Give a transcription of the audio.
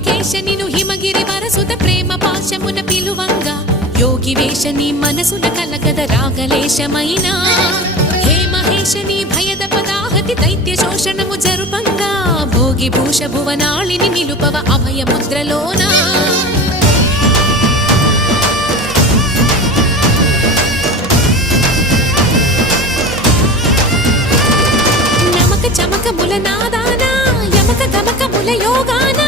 త్ర్యంబకేశ నిను హిమగిరి వరసుత ప్రేమ పాశమున పిలువంగా యోగి వేష నీ మనసున కలగద రాగలేశమైనా హే మహేశ నీ భయద పదాహతి దైత్య శోషణము జరుపంగా భోగి భూష భువనాళిని నిలుపవ అభయ ముద్రలోనా చమకముల నాదానా యమక గమకముల యోగాన